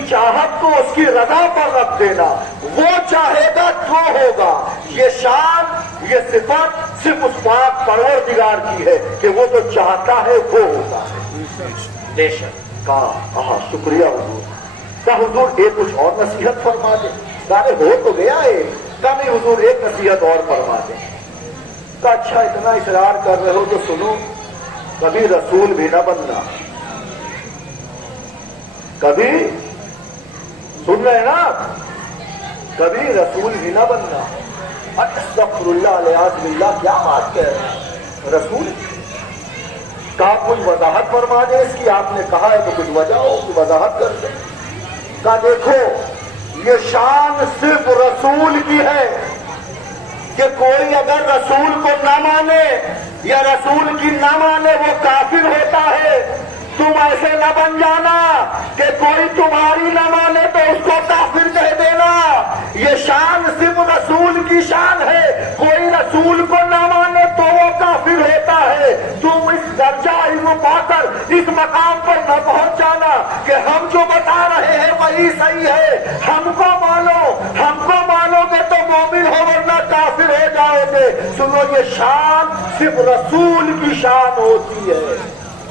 کی چاہت کو اس کی رضا پر رکھ دینا، وہ چاہے گا تو ہوگا۔ یہ شان، یہ صفت صرف اس پاک پروردگار کی ہے کہ وہ جو چاہتا ہے وہ ہوتا ہے۔ بے شک کہا شکریہ حضور۔ کہا حضور ایک کچھ اور نصیحت فرما دیں۔ سارے ہو تو گیا ہے، کہا نہیں حضور ایک نصیحت اور فرما دیں۔ کہا اچھا اتنا اصرار کر رہے ہو تو سنو، کبھی رسول بھی نہ بننا، کبھی سن رہے نا، کبھی رسول بھی نہ بننا۔ استغفر اللہ الیاذ باللہ، کیا بات کہہ رہے ہیں رسول؟ کہا کوئی وضاحت فرما دے اس کی، آپ نے کہا ہے تو کچھ وجہ ہو کہ وضاحت کر دیں۔ کہا دیکھو یہ شان صرف رسول کی ہے کہ کوئی اگر رسول کو نہ مانے یا رسول کی نہ مانے وہ کافر ہوتا ہے۔ تم ایسے نہ بن جانا کہ کوئی تمہاری نہ مانے تو اس کو کافر کہہ دینا۔ یہ شان صرف رسول کی شان ہے، کوئی رسول کو نہ مانے تو وہ کافر ہوتا ہے۔ تم اس درجہ علم پا کر اس مقام پر نہ پہنچ جانا کہ ہم جو بتا رہے ہیں وہی صحیح ہے، ہم کو مانو گے تو مومن ہو ورنہ کافر ہو جاؤ گے۔ سنو یہ شان صرف رسول کی شان ہوتی ہے۔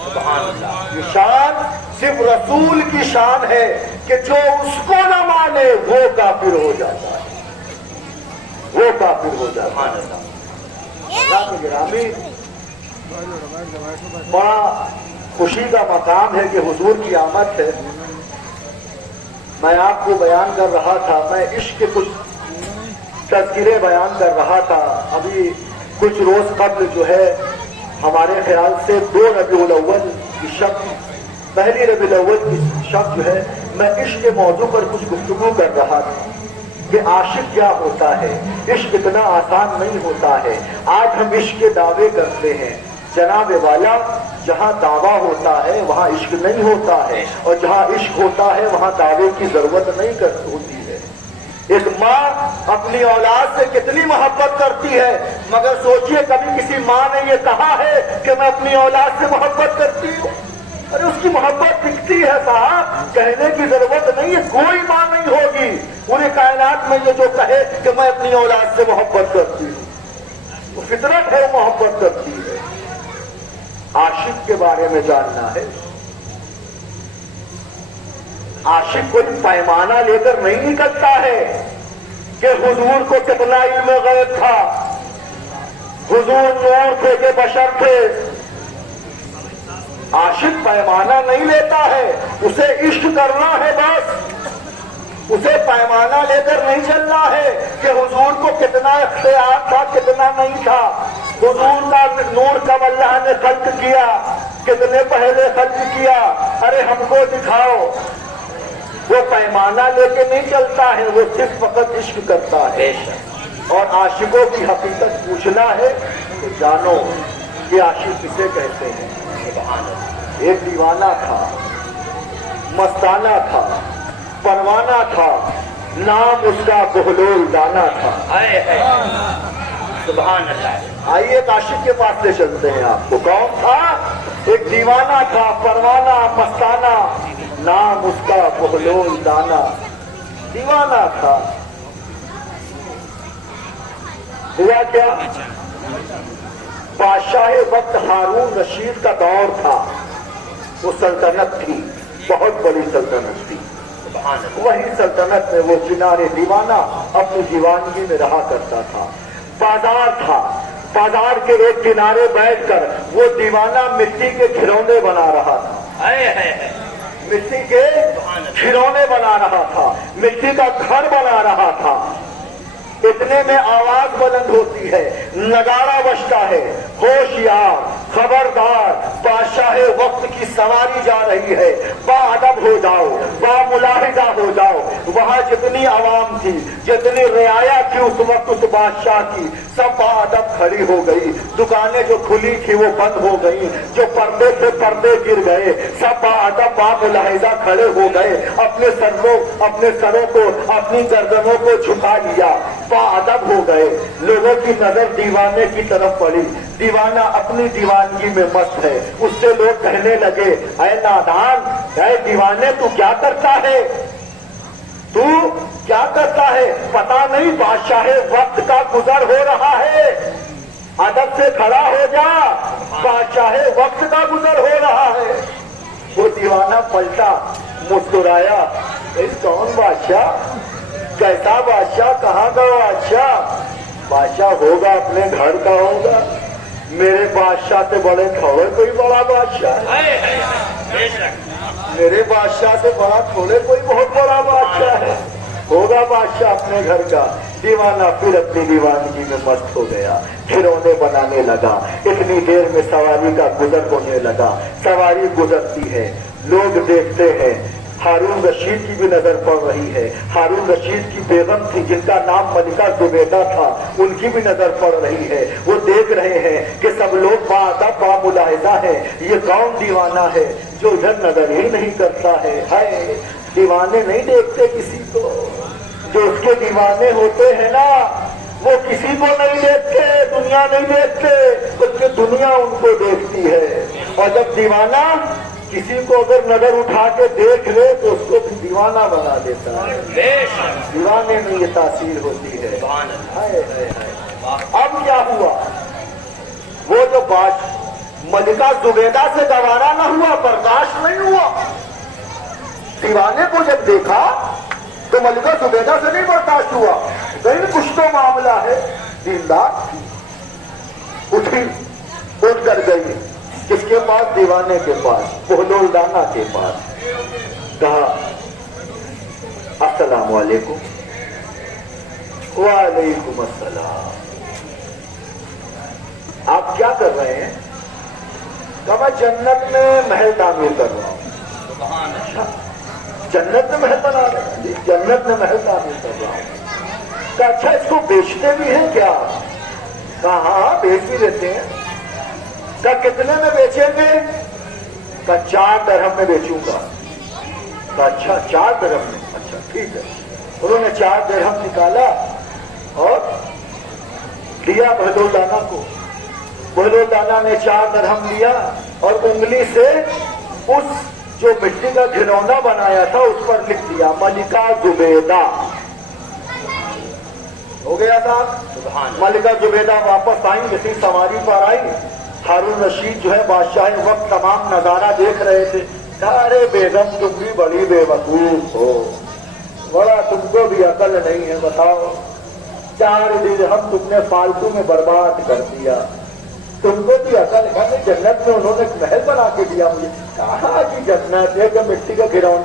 سبحان اللہ، یہ شان صرف رسول کی شان ہے کہ جو اس کو نہ مانے وہ کافر ہو جاتا ہے، وہ کافر ہو جاتا ہے۔ اللہ گرامی، بڑا خوشی کا مقام ہے کہ حضور کی آمد ہے۔ میں آپ کو بیان کر رہا تھا، میں عشق کے کچھ تذکرے بیان کر رہا تھا۔ ابھی کچھ روز قبل جو ہے ہمارے خیال سے 2 ربیع الاول کی شب، پہلی ربیع الاول کی شب جو ہے میں عشق کے موضوع پر کچھ گفتگو کر رہا تھا کہ عاشق کیا ہوتا ہے، عشق اتنا آسان نہیں ہوتا ہے۔ آج ہم عشق کے دعوے کرتے ہیں، جناب والا جہاں دعویٰ ہوتا ہے وہاں عشق نہیں ہوتا ہے، اور جہاں عشق ہوتا ہے وہاں دعوے کی ضرورت نہیں ہوتی ہے۔ ایک ماں اپنی اولاد سے کتنی محبت کرتی ہے، مگر سوچئے کبھی کسی ماں نے یہ کہا ہے کہ میں اپنی اولاد سے محبت کرتی ہوں؟ ارے اس کی محبت دکھتی ہے صاحب، کہنے کی ضرورت نہیں ہے۔ کوئی ماں نہیں ہوگی پورے کائنات میں یہ جو کہے کہ میں اپنی اولاد سے محبت کرتی ہوں، وہ فطرت ہے، وہ محبت کرتی ہے۔ عاشق کے بارے میں جاننا ہے، عاشق کوئی پیمانہ لے کر نہیں نکلتا ہے کہ حضور کو کتنا علم غیب تھا، حضور نور تھے کہ بشر تھے۔ عاشق پیمانہ نہیں لیتا ہے، اسے عشق کرنا ہے بس، اسے پیمانہ لے کر نہیں چلنا ہے کہ حضور کو کتنا اختیار تھا کتنا نہیں تھا، حضور کا نور کب اللہ نے خلق کیا، کتنے پہلے خلق کیا، ارے ہم کو دکھاؤ۔ وہ پیمانہ لے کے نہیں چلتا ہے، وہ صرف فقط عشق کرتا ہے۔ اور عاشقوں کی حقیقت پوچھنا ہے تو جانو کہ عاشق کسے کہتے ہیں۔ ایک دیوانہ تھا، مستانہ تھا، پروانہ تھا، نام اس کا بہلول دانا تھا۔ سبحان اللہ۔ آئیے ایک عاشق کے پاس لے چلتے ہیں آپ کو۔ کون تھا؟ ایک دیوانہ تھا، پروانہ، مستانہ، نام اس کا بہلول دانا۔ دیوانہ تھا، ہوا کیا؟ بادشاہ وقت ہارون رشید کا دور تھا، وہ سلطنت تھی، بہت بڑی سلطنت تھی۔ وہی سلطنت میں وہ کنارے دیوانہ اپنی دیوانگی میں رہا کرتا تھا۔ بازار تھا، بازار کے ایک کنارے بیٹھ کر وہ دیوانہ مٹی کے کھلونے بنا رہا تھا، مٹی کے کھلونے بنا رہا تھا، مٹی کا گھر بنا رہا تھا۔ اتنے میں آواز بلند ہوتی ہے، نگارہ بجتا ہے، ہوشیار، خبردار، بادشاہ وقت کی سواری جا رہی ہے، با ادب ہو جاؤ، با ملاحظہ ہو جاؤ۔ وہاں جتنی عوام تھی، جتنی رعایا تھی اس وقت اس بادشاہ کی، سب با ادب کھڑی ہو گئی۔ دکانیں جو کھلی تھی وہ بند ہو گئی، جو پردے سے پردے گر گئے، سب با ادب با ملاحظہ کھڑے ہو گئے، اپنے سروں کو، اپنی گردنوں کو جھکا لیا، با ادب ہو گئے۔ لوگوں کی نظر دیوانے کی طرف پڑی، دیوانہ اپنی دیوانگی میں مست ہے۔ اس سے لوگ کہنے لگے، اے نادان، اے دیوانے تو کیا کرتا ہے؟ تو کیا کرتا ہے پتا نہیں، بادشاہ وقت کا گزر ہو رہا ہے، ادب سے کھڑا ہو جا، بادشاہ وقت کا گزر ہو رہا ہے۔ وہ دیوانہ پلٹا، مسکرایا، کون بادشاہ؟ کیسا بادشاہ؟ کہاں کا بادشاہ؟ بادشاہ ہوگا اپنے گھر کا ہوگا، میرے بادشاہ سے بڑے تھوڑے کوئی بڑا بادشاہ ہے، میرے بادشاہ سے بڑا تھوڑے کوئی بہت بڑا بادشاہ ہے، ہوگا بادشاہ اپنے گھر کا۔ دیوانہ پھر اپنی دیوانگی میں مست ہو گیا، کھلونے بنانے لگا، اتنی دیر میں سواری کا گزر ہونے لگا، سواری گزرتی ہے، لوگ دیکھتے ہیں، ہارون رشید کی بھی نظر پڑ رہی ہے، ہارون رشید کی بیگم تھی جن کا نام ملکہ زبیدہ تھا، ان کی بھی نظر پڑ رہی ہے، وہ دیکھ رہے ہیں کہ سب لوگ باادب باملاحظہ ہیں، یہ کون دیوانہ ہے جو ادھر نظر ہی نہیں کرتا ہے۔ ہائے، دیوانے نہیں دیکھتے کسی کو، جو اس کے دیوانے ہوتے ہیں نا وہ کسی کو نہیں دیکھتے، دنیا نہیں دیکھتے، بلکہ دنیا ان کو دیکھتی ہے۔ اور جب دیوانہ کسی کو اگر نظر اٹھا کے دیکھ لے تو اس کو بھی دیوانہ بنا دیتا ہے، دیوانے میں یہ تاثیر ہوتی ہے۔ ہائے ہائے ہائے۔ اب کیا ہوا؟ وہ جو ملکہ زبیدہ سے گوارا نہ ہوا، برداشت نہیں ہوا، دیوانے کو جب دیکھا تو ملکہ زبیدہ سے نہیں برداشت ہوا، کہیں کچھ تو معاملہ ہے۔ دیندار اٹھی، اٹھ کر گئی، کس کے پاس؟ دیوانے کے پاس، بہلول دانا کے پاس، کہا السلام علیکم۔ وعلیکم السلام، آپ کیا کر رہے ہیں؟ کہا میں جنت میں محل تعمیر کر رہا ہوں۔ اچھا، جنت میں محل بنا رہے ہیں؟ جی جنت میں محل تعمیر کر رہا ہوں۔ کہا اچھا اس کو بیچتے بھی ہیں کیا؟ کہا ہاں بیچ بھی لیتے ہیں۔ کہا کتنے میں بیچیں گے؟ کہا 4 درہم میں بیچوں گا۔ کہا اچھا 4 درہم میں، اچھا ٹھیک ہے۔ انہوں نے 4 درہم نکالا اور دیا بہلول دانا کو۔ بہلول دانا نے 4 درہم لیا اور انگلی سے اس جو مٹی کا گھنونا بنایا تھا اس پر لکھ دیا ملکہ زبیدہ۔ ہو گیا تھا۔ ملکہ زبیدہ واپس آئی، اسی سواری پر آئی، ہارون رشید جو ہے بادشاہ وقت تمام نظارہ دیکھ رہے تھے۔ ارے بیگم تم بھی بڑی بے وقوف ہو، بڑا تم کو بھی عقل نہیں ہے، بتاؤ 4 درہم تم نے فالتو میں برباد کر دیا، تم کو بھی عقل ہے؟ جنت میں انہوں نے محل بنا کے دیا مجھے۔ کہاں کی جنت ہے کہ مٹی کا گھروندا